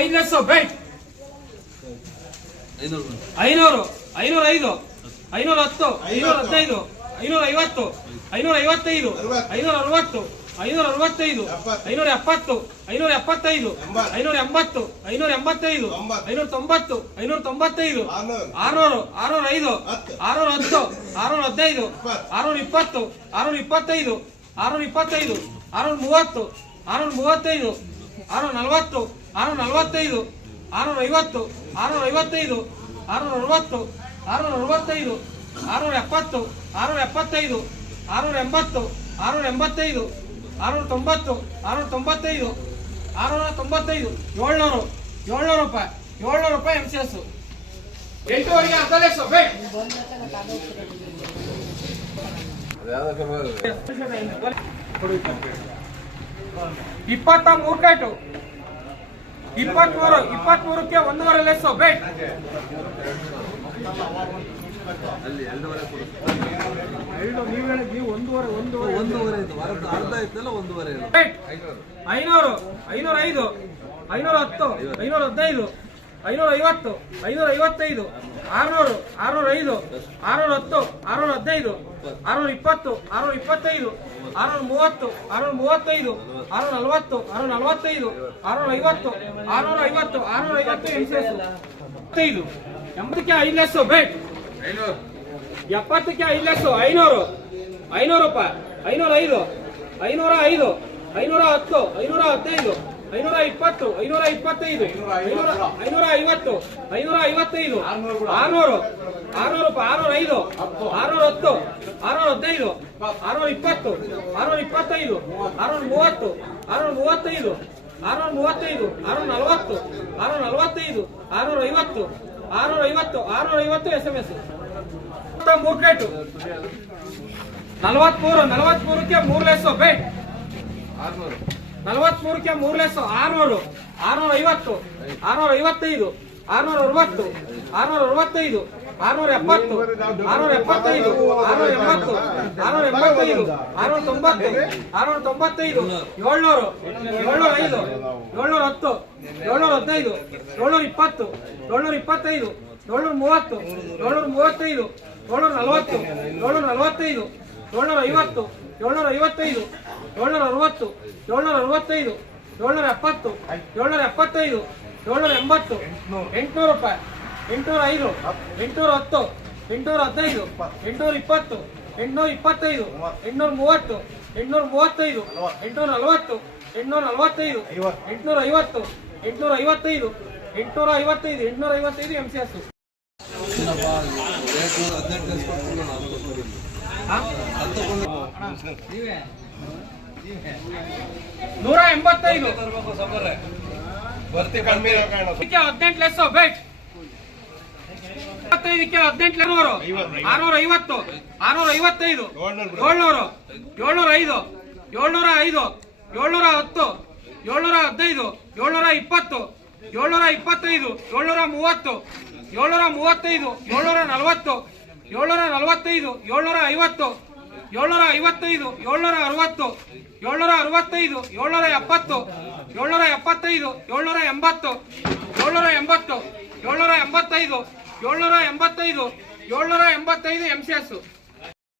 ಐದು ಲಕ್ಷ ಬೇಟ್ ಐನೂರು ಐನೂರು ಐನೂರ ಐದು ಐನೂರ ಹತ್ತು ಐನೂರ ಹದಿನೈದು ಐನೂರ ಐವತ್ತು ಐನೂರ ಐವತ್ತೈದು ಐನೂರ ಅರವತ್ತು. ಐನೂರ ಅರವತ್ತೈದು ಐನೂರ ಎಪ್ಪತ್ತು. ಐನೂರ ಎಪ್ಪತ್ತೈದು ಐನೂರ ಎಂಬತ್ತು. ಐನೂರ ಎಂಬತ್ತೈದು ಐನೂರ ತೊಂಬತ್ತು. ಐನೂರ ತೊಂಬತ್ತೈದು ಆರ್ನೂರು. ಆರ್ನೂರ ಐದು ಆರ್ನೂರ ಹತ್ತು. ಆರ್ನೂರ ಹದಿನೈದು ಆರ್ನೂರ ಇಪ್ಪತ್ತು ಆರ್ನೂರ ಇಪ್ಪತ್ತೈದು ಆರ್ನೂರ ಇಪ್ಪತ್ತೈದು ಆರ್ನೂರ ಮೂವತ್ತು ಆರ್ನೂರ ಮೂವತ್ತೈದು ಆರ್ನೂರ ನಲವತ್ತು ಆರ್ನೂರ ನಲವತ್ತೈದು ಆರುನೂರ ಐವತ್ತು ಆರುನೂರ ಐವತ್ತೈದು ಆರುನೂರ ಅರವತ್ತು ಆರುನೂರ ಅರವತ್ತೈದು ಆರುನೂರ ಎಪ್ಪತ್ತು ಆರುನೂರ ಎಪ್ಪತ್ತೈದು ಆರುನೂರ ಎಂಬತ್ತು ಆರುನೂರ ಎಂಬತ್ತೈದು ಆರುನೂರ ತೊಂಬತ್ತು ಆರುನೂರ ತೊಂಬತ್ತೈದು ಆರುನೂರ ತೊಂಬತ್ತೈದು ಏಳ್ನೂರು ಏಳ್ನೂರು ರೂಪಾಯಿ ಏಳ್ನೂರು ರೂಪಾಯಿ ಎಂ ಸಿ ಎಸ್ ಎಂಟೂವರೆಗೆ ಅರ್ಧ ಲಕ್ಷ ಬೇಡ ಇಪ್ಪತ್ತ ಮೂರು ಕೈಟು ಇಪ್ಪತ್ಮೂರು ಇಪ್ಪತ್ಮೂರಕ್ಕೆ ಒಂದೂವರೆ ಲೆಸ್ಸು ಬೇಟ್ ಐನೂರು ಐನೂರ ಐದು ಐನೂರ ಹತ್ತು ಐನೂರ ಹದಿನೈದು ಐನೂರ ಐವತ್ತು ಐನೂರ ಐವತ್ತೈದು ಆರ್ನೂರು ಆರ್ನೂರ ಐದು ಆರ್ನೂರ ಹತ್ತು ಆರ್ನೂರ ಹದಿನೈದು ಆರ್ನೂರ ಇಪ್ಪತ್ತು ಆರ್ನೂರ ಇಪ್ಪತ್ತೈದು ಆರ್ನೂರ ಮೂವತ್ತು ಆರ್ನೂರ ಮೂವತ್ತೈದು ಆರ್ನೂರ ನಲವತ್ತು ಆರ್ನೂರ ನಲವತ್ತೈದು ಆರ್ನೂರ ಐವತ್ತು ಆರ್ನೂರ ಐವತ್ತು ಆರ್ನೂರ ಐವತ್ತು ಎಂಟೈದು ಎಂಬತ್ತಕ್ಕೆ ಐದು ಲಕ್ಷ ಬೇಟ್ ಎಪ್ಪತ್ತಕ್ಕೆ ಐದು ಲಕ್ಷ ಐನೂರು ಐನೂರು ರೂಪಾಯಿ ಐನೂರ ಐದು ಐನೂರ ಐದು ಐನೂರ ಹತ್ತು ಐನೂರ ಹದಿನೈದು ಐನೂರ ಇಪ್ಪತ್ತು ಐನೂರ ಇಪ್ಪತ್ತೈದು ಐನೂರ ಐನೂರ ಐವತ್ತು. ಐನೂರ ಐವತ್ತೈದು ಆರ್ನೂರು ಆರ್ನೂರು ಆರ್ನೂರ ಐದು ಆರ್ನೂರ ಹತ್ತು ಆರ್ನೂರ ಹದಿನೈದು ಆರ್ನೂರ ಇಪ್ಪತ್ತು ಆರ್ನೂರ ಇಪ್ಪತ್ತೈದು ಆರ್ನೂರ ಮೂವತ್ತು ಆರ್ನೂರ ಮೂವತ್ತೈದು ಆರ್ನೂರ ಮೂವತ್ತೈದು ಆರ್ನೂರ ನಲವತ್ತು ಆರ್ನೂರ ನಲವತ್ತೈದು ಆರ್ನೂರ ಐವತ್ತು ಆರ್ನೂರ ಐವತ್ತು ಆರ್ನೂರ ಐವತ್ತು ಎಸ್ ಎಂ ಎಸ್ ಮೂರು ಪ್ಲೇಟು ನಲವತ್ಮೂರು ನಲವತ್ಮೂರಕ್ಕೆ ಮೂರು ಲೆಸ್ಸು ಬೇಟ್ ಆರ್ನೂರು. ನಲವತ್ಮೂರಕ್ಕೆ ಮೂರು ಲೆಸ್ಸು ಆರ್ನೂರು ಆರ್ನೂರ ಐವತ್ತು ಆರ್ನೂರ ಐವತ್ತೈದು ಆರ್ನೂರ ಅರವತ್ತು ಆರ್ನೂರ ಅರವತ್ತೈದು ಆರ್ನೂರ ಎಪ್ಪತ್ತು ಆರ್ನೂರ ಎಪ್ಪತ್ತೈದು ಆರ್ನೂರ ಎಂಬತ್ತು ಆರ್ನೂರ ಎಂಬತ್ತೈದು ಆರ್ನೂರ ತೊಂಬತ್ತು ಆರ್ನೂರ ತೊಂಬತ್ತೈದು ಏಳ್ನೂರು ಏಳ್ನೂರ ಐದು ಏಳ್ನೂರ ಹತ್ತು ಏಳ್ನೂರ ಹದಿನೈದು ಏಳ್ನೂರ ಇಪ್ಪತ್ತು ಏಳ್ನೂರ ಇಪ್ಪತ್ತೈದು ಏಳ್ನೂರ ಮೂವತ್ತು ಏಳ್ನೂರ ಮೂವತ್ತೈದು ಏಳ್ನೂರ ನಲವತ್ತು ಏಳ್ನೂರ ನಲವತ್ತೈದು ಏಳ್ನೂರ ಐವತ್ತು ಏಳ್ನೂರ ಐವತ್ತೈದು ಏಳ್ನೂರ ಅರವತ್ತು ಏಳ್ನೂರ ಅರವತ್ತೈದು ಏಳ್ನೂರ ಎಪ್ಪತ್ತು ಏಳ್ನೂರ ಎಪ್ಪತ್ತೈದು ಏಳ್ನೂರ ಎಂಬತ್ತು ಎಂಟುನೂರು ರೂಪಾಯಿ ಎಂಟುನೂರ ಐದು ಎಂಟುನೂರ ಹತ್ತು ಎಂಟುನೂರ ಹದಿನೈದು ಎಂಟುನೂರ ಇಪ್ಪತ್ತು ಎಂಟುನೂರ ಇಪ್ಪತ್ತೈದು ಎಂಟುನೂರ ಮೂವತ್ತು ಎಂಟುನೂರ ಮೂವತ್ತೈದು ಎಂಟುನೂರ ನಲವತ್ತು ಎಂಟುನೂರ ನಲವತ್ತೈದು ಎಂಟುನೂರ ಐವತ್ತು ಎಂಟುನೂರ ಐವತ್ತೈದು ಎಂಟುನೂರ ಐವತ್ತೈದು ಎಂಟುನೂರ ಐವತ್ತೈದು ಎಂ ಸಿ ಎಸ್ ನೂರ ಎಂಬತ್ತೈದು. ಹದಿನೆಂಟು ಲೆಸ್ ಬೇಟ್ ಇಪ್ಪತ್ತೈದಕ್ಕೆ ಹದಿನೆಂಟು ನೂರು. ಆರ್ನೂರ ಐವತ್ತು. ಆರ್ನೂರ ಐವತ್ತೈದು. ಏಳ್ನೂರು. ಏಳ್ನೂರ ಐದು. ಏಳ್ನೂರ ಐದು. ಏಳ್ನೂರ ಹತ್ತು. ಏಳ್ನೂರ ಹದಿನೈದು. ಏಳ್ನೂರ ಇಪ್ಪತ್ತು. ಏಳ್ನೂರ ಇಪ್ಪತ್ತೈದು. ಏಳ್ನೂರ ಮೂವತ್ತು. ಏಳ್ನೂರ ಮೂವತ್ತೈದು. ಏಳ್ನೂರ ನಲವತ್ತು. ಏಳ್ನೂರ ನಲವತ್ತೈದು. ಏಳ್ನೂರ ಐವತ್ತು. ಏಳ್ನೂರ ಐವತ್ತೈದು ಏಳ್ನೂರ ಅರವತ್ತು ಏಳ್ನೂರ ಅರವತ್ತೈದು ಏಳ್ನೂರ ಎಪ್ಪತ್ತು ಏಳ್ನೂರ ಎಪ್ಪತ್ತೈದು ಏಳ್ನೂರ ಎಂಬತ್ತು ಏಳ್ನೂರ ಎಂಬತ್ತು ಏಳ್ನೂರ ಎಂಬತ್ತೈದು ಏಳ್ನೂರ ಎಂಬತ್ತೈದು ಏಳ್ನೂರ ಎಂಬತ್ತೈದು ಎಂ ಸಿ ಎಸ್